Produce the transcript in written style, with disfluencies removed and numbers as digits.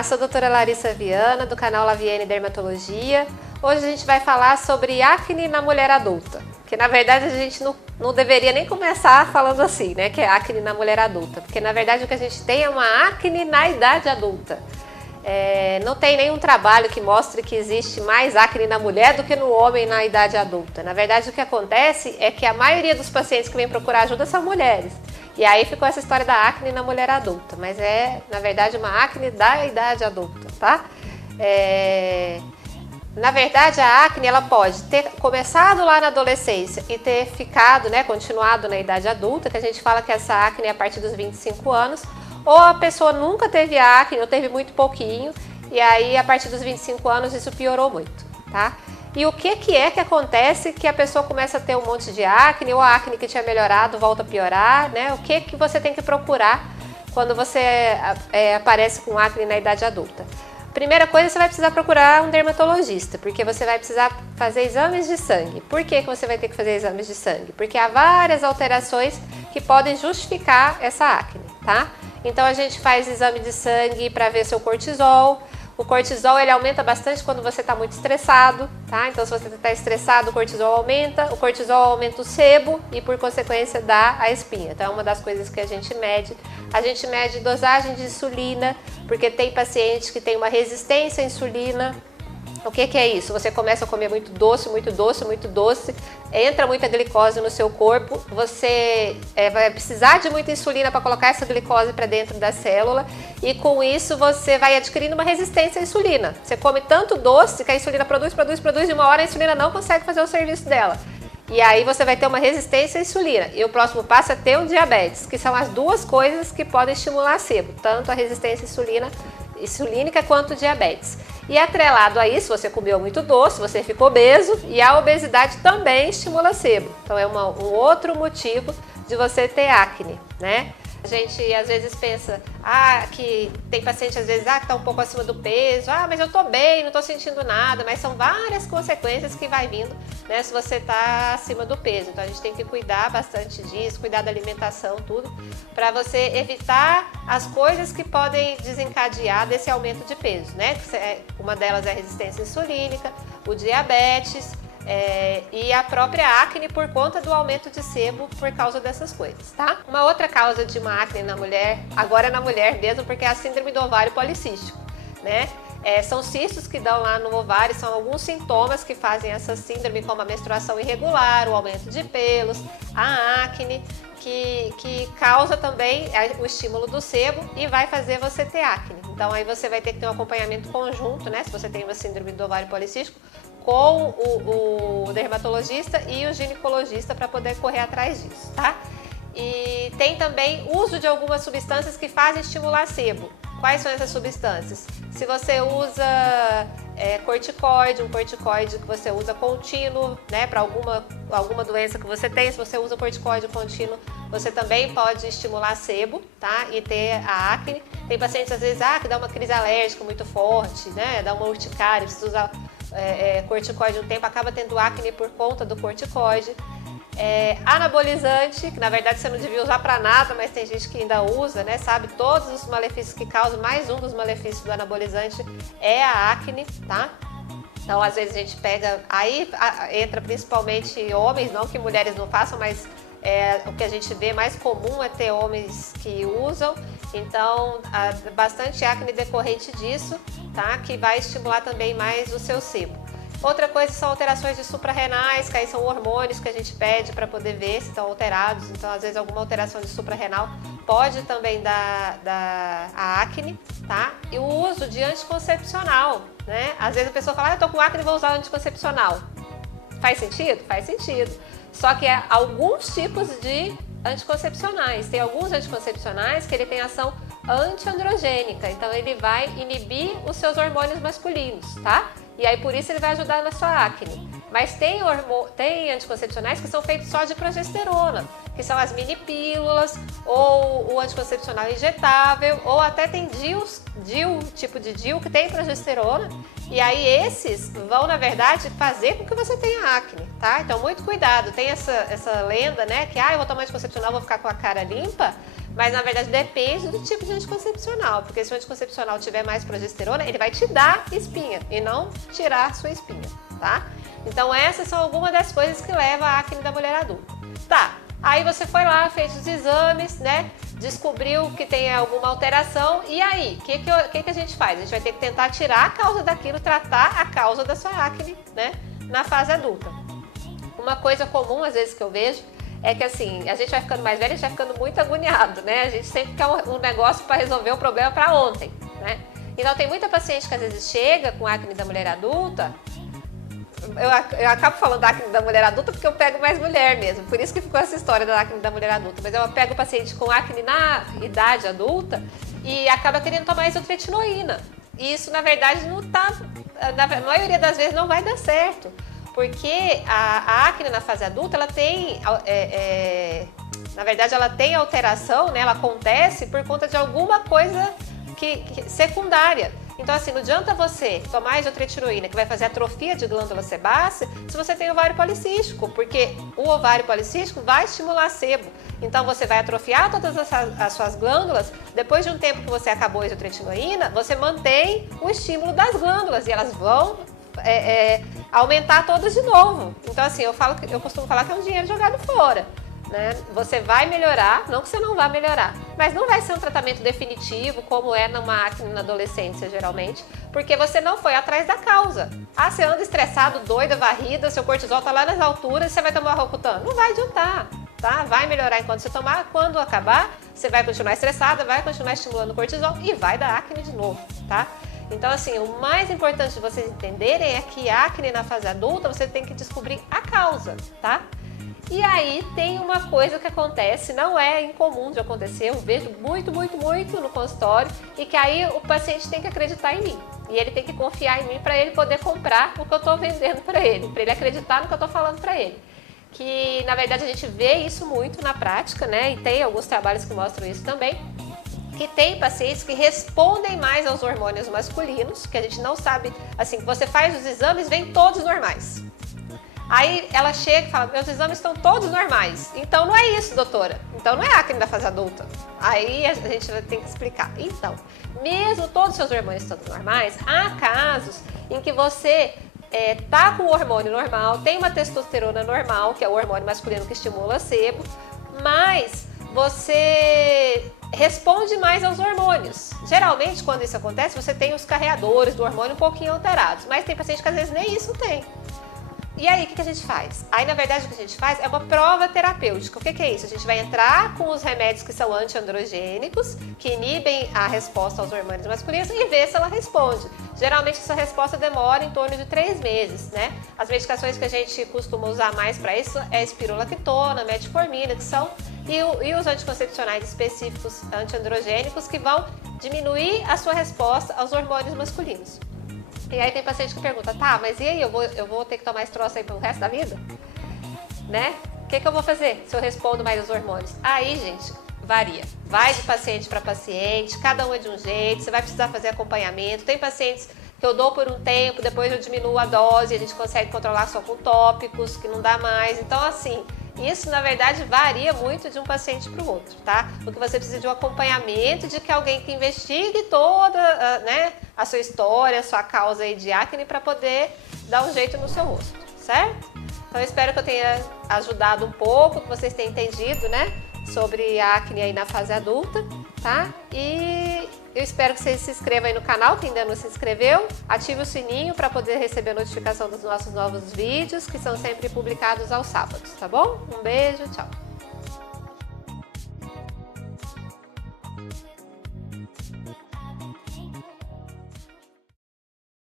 Olá, sou a doutora Larissa Viana, do canal Laviene Dermatologia. Hoje a gente vai falar sobre acne na mulher adulta, que na verdade a gente não deveria nem começar falando assim, né, que é acne na mulher adulta, porque na verdade o que a gente tem é uma acne na idade adulta. Não tem nenhum trabalho que mostre que existe mais acne na mulher do que no homem na idade adulta. Na verdade o que acontece é que a maioria dos pacientes que vêm procurar ajuda são mulheres. E aí ficou essa história da acne na mulher adulta, mas é, na verdade, uma acne da idade adulta, tá? Na verdade, a acne, ela pode ter começado lá na adolescência e ter ficado, né, continuado na idade adulta, que a gente fala que essa acne é a partir dos 25 anos, ou a pessoa nunca teve acne, ou teve muito pouquinho, e aí, a partir dos 25 anos, isso piorou muito, tá? E o que é que acontece que a pessoa começa a ter um monte de acne, ou a acne que tinha melhorado volta a piorar, né? O que você tem que procurar quando você aparece com acne na idade adulta? Primeira coisa, você vai precisar procurar um dermatologista, porque você vai precisar fazer exames de sangue. Por que você vai ter que fazer exames de sangue? Porque há várias alterações que podem justificar essa acne, tá? Então a gente faz exame de sangue para ver seu cortisol. O cortisol, ele aumenta bastante quando você está muito estressado, tá? Então, se você está estressado, o cortisol aumenta o sebo e, por consequência, dá a espinha. Então, é uma das coisas que a gente mede. A gente mede dosagem de insulina, porque tem pacientes que têm uma resistência à insulina. O que é isso? Você começa a comer muito doce, entra muita glicose no seu corpo, você vai precisar de muita insulina para colocar essa glicose para dentro da célula e com isso você vai adquirindo uma resistência à insulina. Você come tanto doce que a insulina produz e uma hora a insulina não consegue fazer o serviço dela. E aí você vai ter uma resistência à insulina. E o próximo passo é ter um diabetes, que são as duas coisas que podem estimular sebo, tanto a resistência insulínica quanto o diabetes. E atrelado a isso, você comeu muito doce, você ficou obeso e a obesidade também estimula sebo. Então é um outro motivo de você ter acne, né? A gente às vezes pensa, que tem paciente às vezes, que está um pouco acima do peso, mas eu tô bem, não tô sentindo nada, mas são várias consequências que vai vindo, né, se você tá acima do peso. Então a gente tem que cuidar bastante disso, cuidar da alimentação, tudo, para você evitar as coisas que podem desencadear desse aumento de peso, né? Uma delas é a resistência insulínica, o diabetes, e a própria acne por conta do aumento de sebo por causa dessas coisas, tá? Uma outra causa de uma acne na mulher, agora é na mulher mesmo, porque é a síndrome do ovário policístico, né? São cistos que dão lá no ovário, são alguns sintomas que fazem essa síndrome, como a menstruação irregular, o aumento de pelos, a acne, que causa também o estímulo do sebo e vai fazer você ter acne. Então aí você vai ter que ter um acompanhamento conjunto, né? Se você tem uma síndrome do ovário policístico, com o dermatologista e o ginecologista para poder correr atrás disso, tá? E tem também uso de algumas substâncias que fazem estimular sebo. Quais são essas substâncias? Se você usa corticoide, um corticoide que você usa contínuo, né, para alguma doença que você tem, se você usa corticoide contínuo, você também pode estimular sebo, tá? E ter a acne. Tem pacientes às vezes que dá uma crise alérgica muito forte, né? Dá uma urticária, precisa usar corticoide um tempo, acaba tendo acne por conta do corticoide. Anabolizante, que na verdade você não devia usar para nada, mas tem gente que ainda usa, né? Sabe todos os malefícios que causam. Mais um dos malefícios do anabolizante é a acne, tá? Então às vezes a gente pega, aí entra principalmente homens, não que mulheres não façam, mas o que a gente vê mais comum é ter homens que usam. Então bastante acne decorrente disso, tá? Que vai estimular também mais o seu sebo. Outra coisa são alterações de suprarrenais, que aí são hormônios que a gente pede para poder ver se estão alterados. Então, às vezes, alguma alteração de suprarrenal pode também dar a acne, tá? E o uso de anticoncepcional, né? Às vezes a pessoa fala, eu tô com acne e vou usar anticoncepcional. Faz sentido? Faz sentido. Só que há alguns tipos de anticoncepcionais. Tem alguns anticoncepcionais que ele tem ação antiandrogênica. Então, ele vai inibir os seus hormônios masculinos, tá? E aí, por isso, ele vai ajudar na sua acne. Mas tem anticoncepcionais que são feitos só de progesterona, que são as mini pílulas, ou o anticoncepcional injetável, ou até tem tipo de DIU que tem progesterona. E aí, esses vão, na verdade, fazer com que você tenha acne, tá? Então, muito cuidado. Tem essa lenda, né, que eu vou tomar anticoncepcional, vou ficar com a cara limpa. Mas na verdade depende do tipo de anticoncepcional, porque se o anticoncepcional tiver mais progesterona, ele vai te dar espinha e não tirar sua espinha, tá? Então essas são algumas das coisas que levam à acne da mulher adulta. Tá, aí você foi lá, fez os exames, né? Descobriu que tem alguma alteração, e aí, o que a gente faz? A gente vai ter que tentar tirar a causa daquilo, tratar a causa da sua acne, né? Na fase adulta. Uma coisa comum, às vezes, que eu vejo, é que assim, a gente vai ficando mais velho, a gente vai ficando muito agoniado, né? A gente sempre quer um negócio para resolver o problema para ontem, né? Então tem muita paciente que às vezes chega com acne da mulher adulta. Eu acabo falando da acne da mulher adulta porque eu pego mais mulher mesmo, por isso que ficou essa história da acne da mulher adulta. Mas eu pego paciente com acne na idade adulta e acaba querendo tomar isotretinoína. E isso, na verdade, não tá, na maioria das vezes não vai dar certo, porque a acne na fase adulta, ela tem, na verdade, ela tem alteração, né? Ela acontece por conta de alguma coisa secundária. Então, assim, não adianta você tomar isotretinoína, que vai fazer atrofia de glândula sebácea, se você tem ovário policístico, porque o ovário policístico vai estimular sebo. Então, você vai atrofiar todas as suas glândulas. Depois de um tempo que você acabou a isotretinoína, você mantém o estímulo das glândulas e elas vão aumentar todas de novo. Então, assim, eu costumo falar que é um dinheiro jogado fora. Né? Você vai melhorar, não que você não vá melhorar, mas não vai ser um tratamento definitivo como é numa acne na adolescência geralmente, porque você não foi atrás da causa. Ah, você anda estressado, doida, varrida, seu cortisol tá lá nas alturas, você vai tomar Rocutan? Não vai adiantar, tá? Vai melhorar enquanto você tomar, quando acabar, você vai continuar estressada, vai continuar estimulando o cortisol e vai dar acne de novo, tá? Então, assim, o mais importante de vocês entenderem é que a acne na fase adulta, você tem que descobrir a causa, tá? E aí tem uma coisa que acontece, não é incomum de acontecer, eu vejo muito no consultório, e que aí o paciente tem que acreditar em mim. E ele tem que confiar em mim para ele poder comprar o que eu estou vendendo para ele acreditar no que eu estou falando para ele. Que na verdade a gente vê isso muito na prática, né? E tem alguns trabalhos que mostram isso também. Que tem pacientes que respondem mais aos hormônios masculinos, que a gente não sabe, assim, que você faz os exames, vêm todos normais. Aí ela chega e fala, meus exames estão todos normais. Então não é isso, doutora. Então não é acne da fase adulta. Aí a gente vai ter que explicar. Então, mesmo todos os seus hormônios estando normais, há casos em que você tá com o hormônio normal, tem uma testosterona normal, que é o hormônio masculino que estimula sebo, mas você responde mais aos hormônios. Geralmente, quando isso acontece, você tem os carreadores do hormônio um pouquinho alterados, mas tem paciente que às vezes nem isso tem. E aí, o que a gente faz? Aí, na verdade, o que a gente faz é uma prova terapêutica. O que é isso? A gente vai entrar com os remédios que são antiandrogênicos, que inibem a resposta aos hormônios masculinos e ver se ela responde. Geralmente, essa resposta demora em torno de 3 meses, né? As medicações que a gente costuma usar mais para isso é espirolactona, metformina, que são, e os anticoncepcionais específicos antiandrogênicos, que vão diminuir a sua resposta aos hormônios masculinos. E aí tem paciente que pergunta, tá, mas e aí, eu vou ter que tomar esse troço aí pro resto da vida? Né? O que eu vou fazer se eu respondo mais aos hormônios? Aí, gente, varia. Vai de paciente para paciente, cada um é de um jeito, você vai precisar fazer acompanhamento. Tem pacientes que eu dou por um tempo, depois eu diminuo a dose, a gente consegue controlar só com tópicos, que não dá mais. Então, assim, isso, na verdade, varia muito de um paciente para o outro, tá? Porque você precisa de um acompanhamento, de que alguém que investigue toda, né, a sua história, a sua causa aí de acne para poder dar um jeito no seu rosto, certo? Então, eu espero que eu tenha ajudado um pouco, que vocês tenham entendido, né, sobre a acne aí na fase adulta, tá? E eu espero que vocês se inscrevam aí no canal, quem ainda não se inscreveu, ative o sininho para poder receber a notificação dos nossos novos vídeos, que são sempre publicados aos sábados, tá bom? Um beijo, tchau!